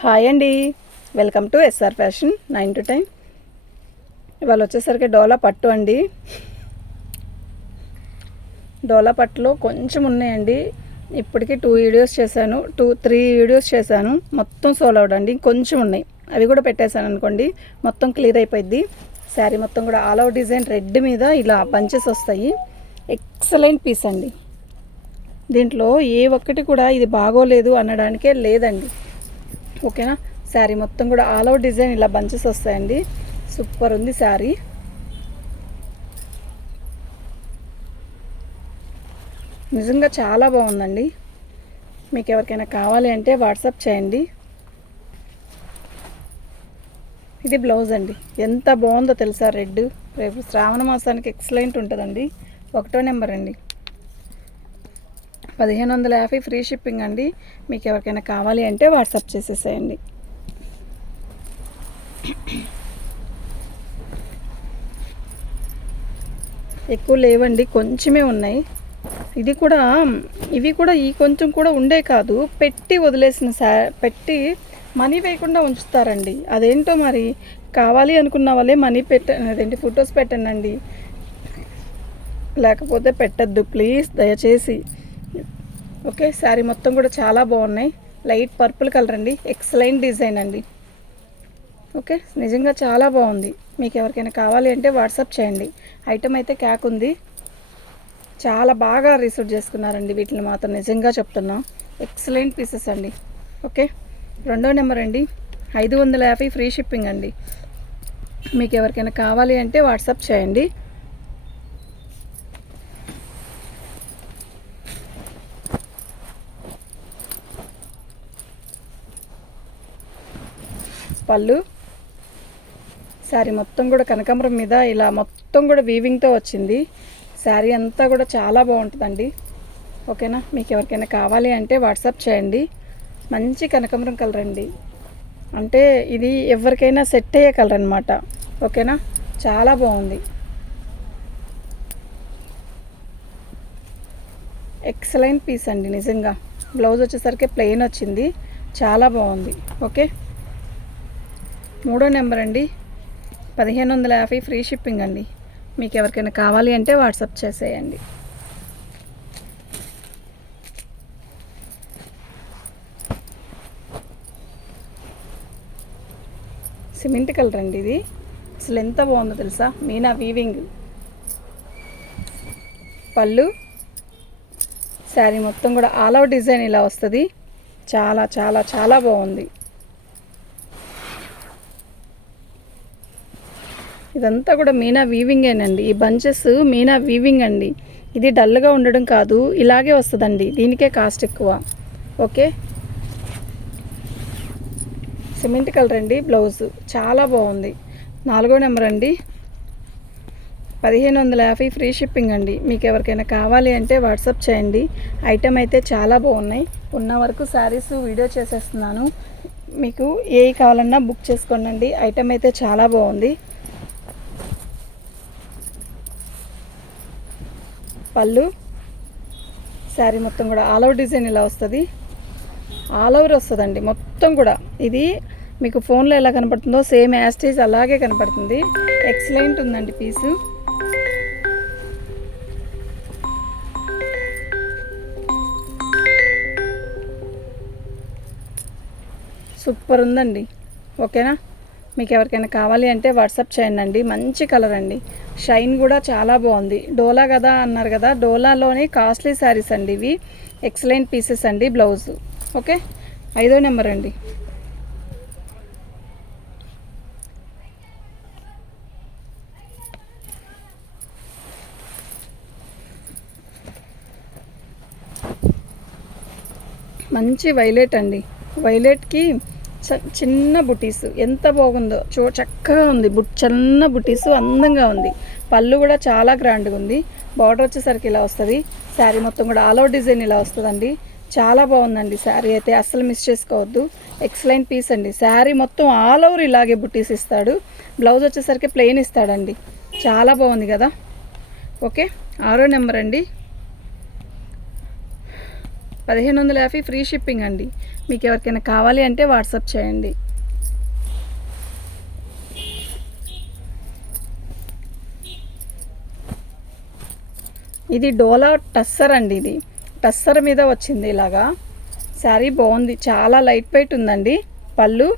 Hi అండి. Welcome to SR fashion nine to time ఇవాళ వచ్చేసరికి డోలా పట్టు అండి. డోలా పట్టులో కొంచెం ఉన్నాయండి. ఇప్పటికి టూ వీడియోస్ చేశాను. టూ త్రీ వీడియోస్ చేశాను. మొత్తం సోల్ అవుట్ అండి. కొంచెం ఉన్నాయి. అవి కూడా పెట్టేశాను అనుకోండి మొత్తం క్లియర్ అయిపోయింది శారీ మొత్తం కూడా ఆల్ అవుట్ డిజైన్ రెడ్ మీద ఇలా బంచెస్ వస్తాయి. ఎక్సలెంట్ పీస్ అండి. దీంట్లో ఏ ఒక్కటి కూడా ఇది బాగోలేదు అనడానికే లేదండి. ఓకేనా? శారీ మొత్తం కూడా ఆల్ అవుట్ డిజైన్ ఇలా బంచెస్ వస్తాయండి. సూపర్ ఉంది శారీ. నిజంగా చాలా బాగుందండి. మీకు ఎవరికైనా కావాలి అంటే వాట్సాప్ చేయండి. ఇది బ్లౌజ్ అండి. ఎంత బాగుందో తెలుసా? రెడ్ రేపు శ్రావణ మాసానికి ఎక్సలెంట్ ఉంటుందండి. ఒకటో నెంబర్ అండి. పదిహేను వందల యాభై ఫ్రీ షిప్పింగ్ అండి. మీకు ఎవరికైనా కావాలి అంటే వాట్సాప్ చేసేసేయండి. ఎక్కువ లేవండి కొంచెమే ఉన్నాయి. ఇది కూడా ఇవి కూడా ఈ కొంచెం కూడా ఉండే కాదు. పెట్టి వదిలేసిన సా పెట్టి మనీ వేయకుండా ఉంచుతారండి. అదేంటో మరి? కావాలి అనుకున్న వాళ్ళే మనీ పెట్ట అదేంటి ఫొటోస్ పెట్టండి లేకపోతే పెట్టద్దు ప్లీజ్ దయచేసి. ఓకే శారీ మొత్తం కూడా చాలా బాగున్నాయి. లైట్ పర్పుల్ కలర్ అండి. ఎక్సలెంట్ డిజైన్ అండి. ఓకే నిజంగా చాలా బాగుంది. మీకు ఎవరికైనా కావాలి అంటే వాట్సాప్ చేయండి. ఐటమ్ అయితే క్యాక్ ఉంది. చాలా బాగా రిసీవ్ చేసుకున్నారండి వీటిని మాత్రం. నిజంగా చెప్తున్నా. ఎక్సలెంట్ పీసెస్ అండి. ఓకే రెండో నెంబర్ అండి. ఐదు వందల యాభై ఫ్రీ షిప్పింగ్ అండి. మీకు ఎవరికైనా కావాలి అంటే వాట్సాప్ చేయండి. పళ్ళు. శారీ మొత్తం కూడా కనకాంబరం మీద ఇలా మొత్తం కూడా వీవింగ్తో వచ్చింది. శారీ అంతా కూడా చాలా బాగుంటుందండి. ఓకేనా? మీకు ఎవరికైనా కావాలి అంటే వాట్సాప్ చేయండి. మంచి కనకాంబరం కలర్ అండి. అంటే ఇది ఎవరికైనా సెట్ అయ్యే కలర్ అనమాట ఓకేనా? చాలా బాగుంది. ఎక్సలెంట్ పీస్ అండి నిజంగా. బ్లౌజ్ వచ్చేసరికి ప్లెయిన్ వచ్చింది. చాలా బాగుంది. ఓకే? మూడో నెంబర్ అండి. పదిహేను వందల యాభై ఫ్రీ షిప్పింగ్ అండి. మీకు ఎవరికైనా కావాలి అంటే వాట్సాప్ చేసేయండి. సిమెంట్ కలర్ అండి ఇది. అసలు ఎంత బాగుందో తెలుసా? మీనా వీవింగ్. పళ్ళు. శారీ మొత్తం కూడా ఆల్ అవుట్ డిజైన్ ఇలా వస్తుంది. చాలా చాలా చాలా బాగుంది. ఇదంతా కూడా మీనా వీవింగేనండి ఈ బంచెస్ మీనా వీవింగ్ అండి. ఇది డల్గా ఉండడం కాదు ఇలాగే వస్తుందండి. దీనికే కాస్ట్ ఎక్కువ. ఓకే? సిమెంట్ కలర్ అండి బ్లౌజ్. చాలా బాగుంది. నాలుగో నెంబర్ అండి. పదిహేను వందల యాభై ఫ్రీ షిప్పింగ్ అండి. మీకు ఎవరికైనా కావాలి అంటే వాట్సాప్ చేయండి. ఐటెం అయితే చాలా బాగున్నాయి. ఉన్న వరకు శారీస్ వీడియో చేసేస్తున్నాను. మీకు ఏ కావాలన్నా బుక్ చేసుకోండి ఐటెం అయితే చాలా బాగుంది. పళ్ళు. శారీ మొత్తం కూడా ఆల్ ఓవర్ డిజైన్ ఇలా వస్తుంది. ఆల్ ఓవర్ వస్తుందండి మొత్తం కూడా. ఇది మీకు ఫోన్లో ఎలా కనపడుతుందో సేమ్ యాస్టేజ్ అలాగే కనపడుతుంది. ఎక్సలెంట్ ఉందండి పీసు సూపర్ ఉందండి. ఓకేనా మీకు ఎవరికైనా కావాలి అంటే వాట్సాప్ చేయండి అండి మంచి కలర్ అండి. షైన్ కూడా చాలా బాగుంది. డోలా కదా అన్నారు కదా డోలాలోనే కాస్ట్లీ శారీస్ అండి ఇవి. ఎక్సలెంట్ పీసెస్ అండి బ్లౌజ్ ఓకే? ఐదో నెంబర్ అండి. మంచి వైలెట్ అండి. వైలెట్కి చిన్న బుటీస్. ఎంత బాగుందో. చూ చక్కగా ఉంది. బుట్ చిన్న బుటీస్ అందంగా ఉంది. పళ్ళు కూడా చాలా గ్రాండ్గా ఉంది. బార్డర్ వచ్చేసరికి ఇలా వస్తుంది. శారీ మొత్తం కూడా ఆల్ అవుట్ డిజైన్ ఇలా వస్తుందండి. చాలా బాగుందండి శారీ. అయితే అస్సలు మిస్ చేసుకోవద్దు. ఎక్సలెంట్ పీస్ అండి. శారీ మొత్తం ఆల్ ఓవర్ ఇలాగే బుటీస్ ఇస్తాడు. బ్లౌజ్ వచ్చేసరికి ప్లెయిన్ ఇస్తాడండి. చాలా బాగుంది కదా. ఓకే. ఆరో నెంబర్ అండి. పదిహేను వందల యాభై ఫ్రీ షిప్పింగ్ అండి. మీకు ఎవరికైనా కావాలి అంటే వాట్సాప్ చేయండి. ఇది డోలా టస్సర్ అండి ఇది. టస్సర్ మీద వచ్చింది ఇలాగా. శారీ బాగుంది. చాలా లైట్ వెయిట్ ఉందండి. పళ్ళు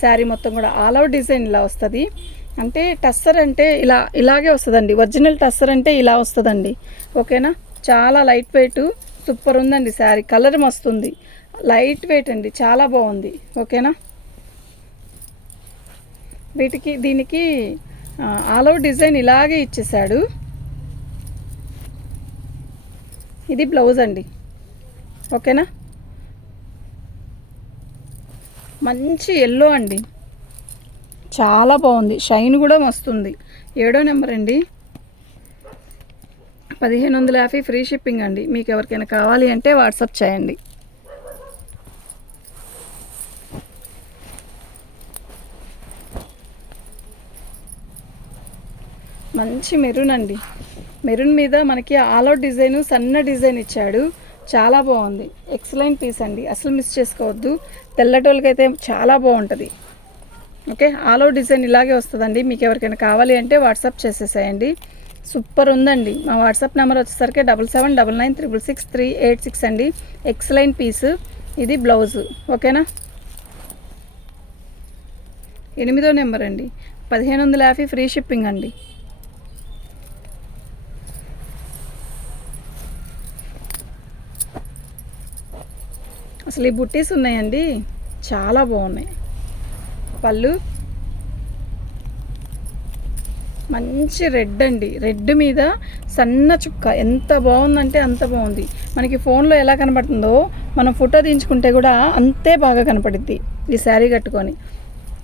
శారీ మొత్తం కూడా ఆల్ అవుట్ డిజైన్ ఇలా వస్తుంది. అంటే టస్సర్ అంటే ఇలా ఇలాగే వస్తుందండి. ఒరిజినల్ టస్సర్ అంటే ఇలా వస్తుందండి. ఓకేనా? చాలా లైట్ వెయిట్. సూపర్ ఉందండి శారీ. కలర్ మస్తుంది. లైట్ వెయిట్ అండి. చాలా బాగుంది. ఓకేనా? వీటికి దీనికి ఆల్ అవుట్ డిజైన్ ఇలాగే ఇచ్చేసాడు ఇది బ్లౌజ్ అండి. ఓకేనా? మంచి ఎల్లో అండి. చాలా బాగుంది. షైన్ కూడా వస్తుంది ఏడో నెంబర్ అండి. పదిహేను వందల యాభై ఫ్రీ షిప్పింగ్ అండి. మీకు ఎవరికైనా కావాలి అంటే వాట్సాప్ చేయండి. మంచి మెరూన్ అండి. మెరూన్ మీద మనకి ఆల్ అవుట్ డిజైన్ సన్న డిజైన్ ఇచ్చాడు. చాలా బాగుంది. ఎక్సలెంట్ పీస్ అండి. అసలు మిస్ చేసుకోవద్దు. తెల్లటోళ్ళకైతే చాలా బాగుంటుంది. ఓకే? ఆల్ అవుట్ డిజైన్ ఇలాగే వస్తుందండి. మీకు ఎవరికైనా కావాలి అంటే వాట్సాప్ చేసేసేయండి. సూపర్ ఉందండి మా వాట్సాప్ నెంబర్ వచ్చేసరికి double seven double nine triple six three eight six అండి. ఎక్సలెంట్ పీస్ ఇది బ్లౌజ్. ఓకేనా? ఎనిమిదో నెంబర్ అండి. పదిహేను వందల యాభై ఫ్రీ షిప్పింగ్ అండి. అసలు ఈ బుట్టీస్ ఉన్నాయండి. చాలా బాగున్నాయి. పళ్ళు మంచి రెడ్ అండి. రెడ్ మీద సన్న చుక్క. ఎంత బాగుందంటే అంత బాగుంది. మనకి ఫోన్లో ఎలా కనబడుతుందో మనం ఫోటో తీయించుకుంటే కూడా అంతే బాగా కనపడుద్ది ఈ శారీ కట్టుకొని.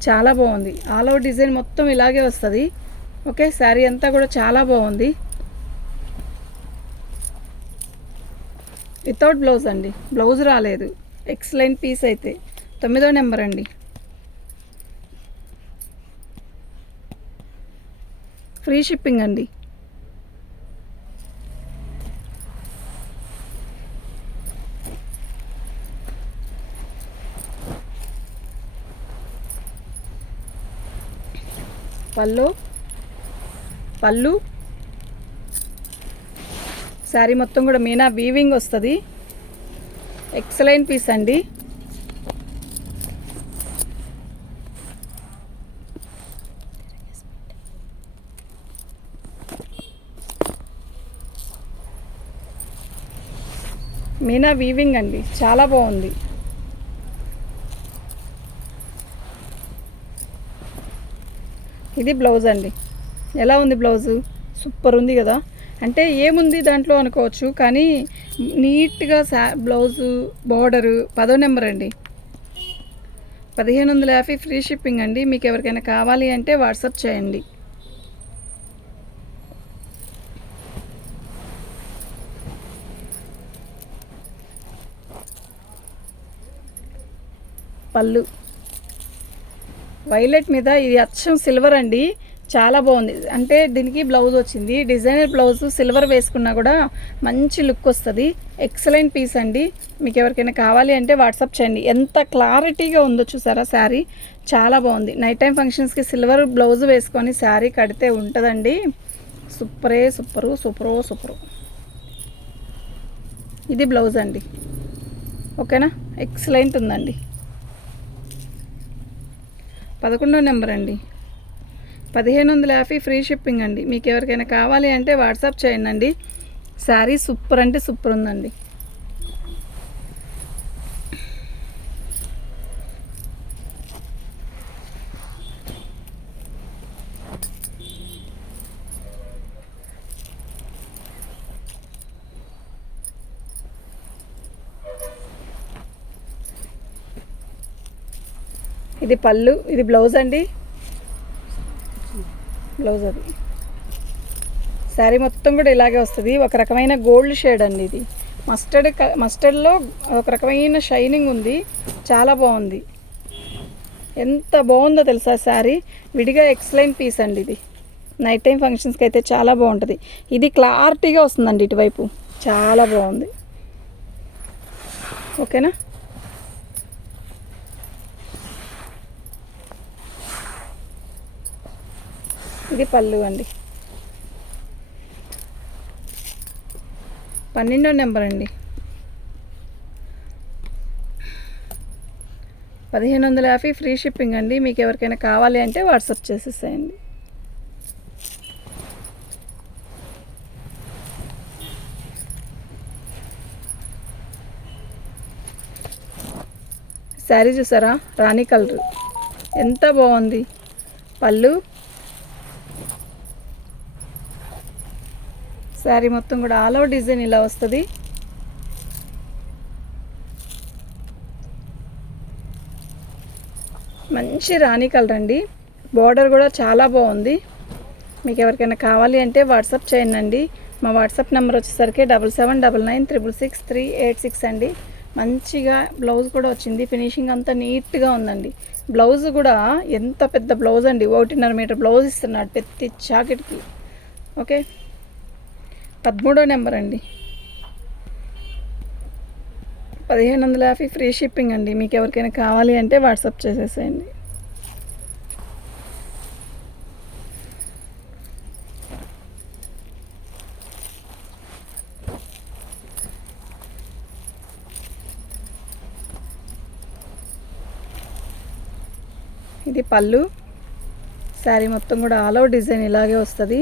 చాలా బాగుంది. ఆల్ ఓవర్ డిజైన్ మొత్తం ఇలాగే వస్తుంది. ఓకే శారీ అంతా కూడా చాలా బాగుంది. వితౌట్ బ్లౌజ్ అండి. బ్లౌజ్ రాలేదు. ఎక్సలెంట్ పీస్ అయితే. తొమ్మిదో నెంబర్ అండి. ఫ్రీ షిప్పింగ్ అండి. పళ్ళు పళ్ళు. శారీ మొత్తం కూడా మీనా వీవింగ్ వస్తుంది. ఎక్సలెంట్ పీస్ అండి. మీనా వీవింగ్ అండి. చాలా బాగుంది. ఇది బ్లౌజ్ అండి. ఎలా ఉంది బ్లౌజు సూపర్ ఉంది కదా. అంటే ఏముంది దాంట్లో అనుకోవచ్చు కానీ నీట్గా సా బ్లౌజు బార్డరు పదో నెంబర్ అండి. పదిహేను వందల యాభై ఫ్రీ షిప్పింగ్ అండి. మీకు ఎవరికైనా కావాలి అంటే వాట్సాప్ చేయండి. పళ్ళు. వైలెట్ మీద ఇది అచ్చం సిల్వర్ అండి. చాలా బాగుంది. అంటే దీనికి బ్లౌజ్ వచ్చింది. డిజైనర్ బ్లౌజ్ సిల్వర్ వేసుకున్నా కూడా మంచి లుక్ వస్తుంది. ఎక్సలెంట్ పీస్ అండి. మీకు ఎవరికైనా కావాలి అంటే వాట్సాప్ చేయండి. ఎంత క్లారిటీగా ఉందో చూసారా శారీ? చాలా బాగుంది. నైట్ టైం ఫంక్షన్స్కి సిల్వర్ బ్లౌజ్ వేసుకొని శారీ కడితే ఉంటుందండి. సూపరే సూపరు సూపరో సూపరు ఇది బ్లౌజ్ అండి. ఓకేనా ఎక్సలెంట్ ఉందండి. పదకొండో నెంబర్ అండి. పదిహేను వందల యాభై ఫ్రీ షిప్పింగ్ అండి. మీకు ఎవరికైనా కావాలి అంటే వాట్సాప్ చేయండి. అండి శారీ సూపర్ అంటే సూపర్ ఉందండి. ఇది పళ్ళు ఇది బ్లౌజ్ అండి. బ్లౌజ్ అది. శారీ మొత్తం కూడా ఇలాగే వస్తుంది. ఒక రకమైన గోల్డ్ షేడ్ అండి ఇది. మస్టర్డ్ క- మస్టర్డ్లో ఒక రకమైన షైనింగ్ ఉంది. చాలా బాగుంది. ఎంత బాగుందో తెలుసా శారీ విడిగా ఎక్సలెంట్ పీస్ అండి ఇది. నైట్ టైం ఫంక్షన్స్కి అయితే చాలా బాగుంటుంది. ఇది క్లారిటీగా వస్తుందండి ఇటువైపు. చాలా బాగుంది. ఓకేనా ఇది పళ్ళు అండి. పన్నెండో నెంబర్ అండి. పదిహేను వందల యాభై ఫ్రీ షిప్పింగ్ అండి. మీకు ఎవరికైనా కావాలి అంటే వాట్సాప్ చేసేసేయండి. శారీ చూసారా? రాణి కలర్. ఎంత బాగుంది. పళ్ళు శారీ మొత్తం కూడా ఆల్ ఓవర్ డిజైన్ ఇలా వస్తుంది. మంచి రాణి కలర్ అండి. బార్డర్ కూడా చాలా బాగుంది. మీకు ఎవరికైనా కావాలి అంటే వాట్సాప్ చేయండి మా వాట్సాప్ నెంబర్ వచ్చేసరికి double seven double nine triple six three eight six అండి. మంచిగా బ్లౌజ్ కూడా వచ్చింది. ఫినిషింగ్ అంతా నీట్గా ఉందండి. బ్లౌజ్ కూడా ఎంత పెద్ద బ్లౌజ్ అండి. ఒకటిన్నర మీటర్ బ్లౌజ్ ఇస్తున్నాడు ప్రతి జాకెట్కి. ఓకే? పదమూడో నెంబర్ అండి. పదిహేను వందల యాభై ఫ్రీ షిప్పింగ్ అండి. మీకు ఎవరికైనా కావాలి అంటే వాట్సాప్ చేసేసేయండి. ఇది పళ్ళు. శారీ మొత్తం కూడా ఆల్ అవుట్ డిజైన్ ఇలాగే వస్తుంది.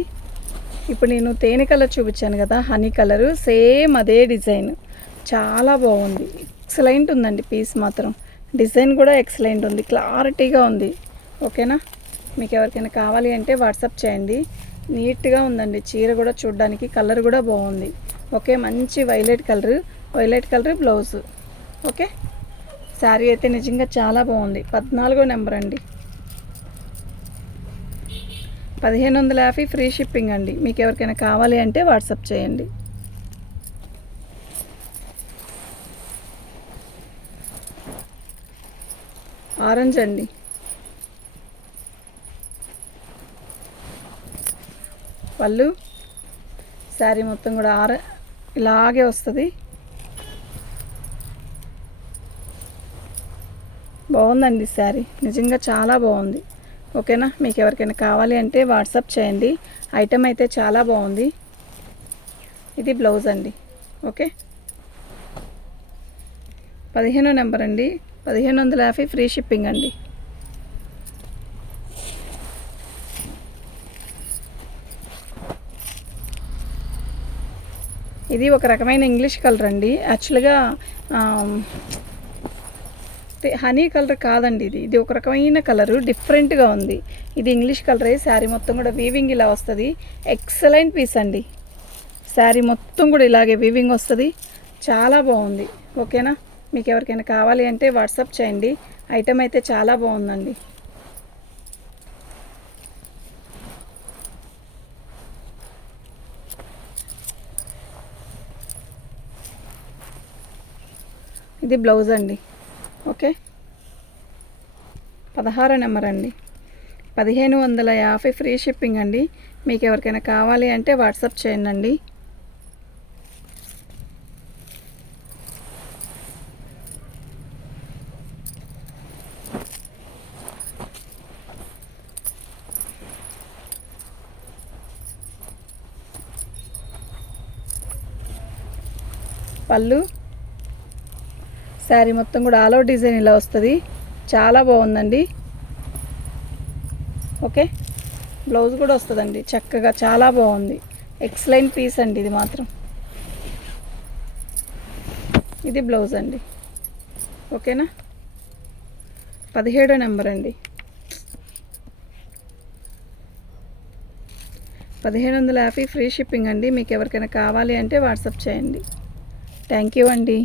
ఇప్పుడు నేను తేనె కలర్ చూపించాను కదా హనీ కలరు సేమ్ అదే డిజైన్. చాలా బాగుంది. ఎక్సలెంట్ ఉందండి పీస్ మాత్రం. డిజైన్ కూడా ఎక్సలెంట్ ఉంది. క్లారిటీగా ఉంది. ఓకేనా? మీకు ఎవరికైనా కావాలి అంటే వాట్సాప్ చేయండి. నీట్గా ఉందండి. చీర కూడా చూడడానికి కలర్ కూడా బాగుంది. ఓకే? మంచి violet colour. Violet colour blouse. Okay? Sari అయితే నిజంగా చాలా బాగుంది. పద్నాలుగో నెంబర్ అండి. పదిహేను వందల యాభై ఫ్రీ షిప్పింగ్ అండి. మీకు ఎవరికైనా కావాలి అంటే వాట్సాప్ చేయండి. ఆరెంజ్ అండి. పళ్ళు. శారీ మొత్తం కూడా ఆర ఇలాగే వస్తుంది. బాగుందండి శారీ. నిజంగా చాలా బాగుంది. ఓకేనా? మీకు ఎవరికైనా కావాలి అంటే వాట్సాప్ చేయండి. ఐటెం అయితే చాలా బాగుంది. ఇది బ్లౌజ్ అండి. ఓకే? పదిహేను నెంబర్ అండి. పదిహేను వందల యాభై ఫ్రీ షిప్పింగ్ అండి. ఇది ఒక రకమైన ఇంగ్లీష్ కలర్ అండి. యాక్చువల్గా హనీ కలర్ కాదండి ఇది. ఇది ఒక రకమైన కలరు డిఫరెంట్గా ఉంది. ఇది ఇంగ్లీష్ కలరే శారీ మొత్తం కూడా వీవింగ్ ఇలా వస్తుంది. ఎక్సలెంట్ పీస్ అండి. శారీ మొత్తం కూడా ఇలాగే వీవింగ్ వస్తుంది. చాలా బాగుంది. ఓకేనా? మీకు ఎవరికైనా కావాలి అంటే వాట్సాప్ చేయండి. ఐటెం అయితే చాలా బాగుందండి. ఇది బ్లౌజ్ అండి. ఓకే? పదహారు నెంబర్ అండి. పదిహేను వందల యాభై ఫ్రీ షిప్పింగ్ అండి. మీకు ఎవరికైనా కావాలి అంటే వాట్సాప్ చేయండి పళ్ళు శారీ మొత్తం కూడా ఆల్ అవుట్ డిజైన్ ఇలా వస్తుంది. చాలా బాగుందండి. ఓకే? బ్లౌజ్ కూడా వస్తుందండి. చక్కగా చాలా బాగుంది. ఎక్సలెంట్ పీస్ అండి ఇది మాత్రం. ఇది బ్లౌజ్ అండి. ఓకేనా? పదిహేడో నెంబర్ అండి. పదిహేను వందల యాభై ఫ్రీ షిప్పింగ్ అండి. మీకు ఎవరికైనా కావాలి అంటే వాట్సాప్ చేయండి. థ్యాంక్ యూ అండి.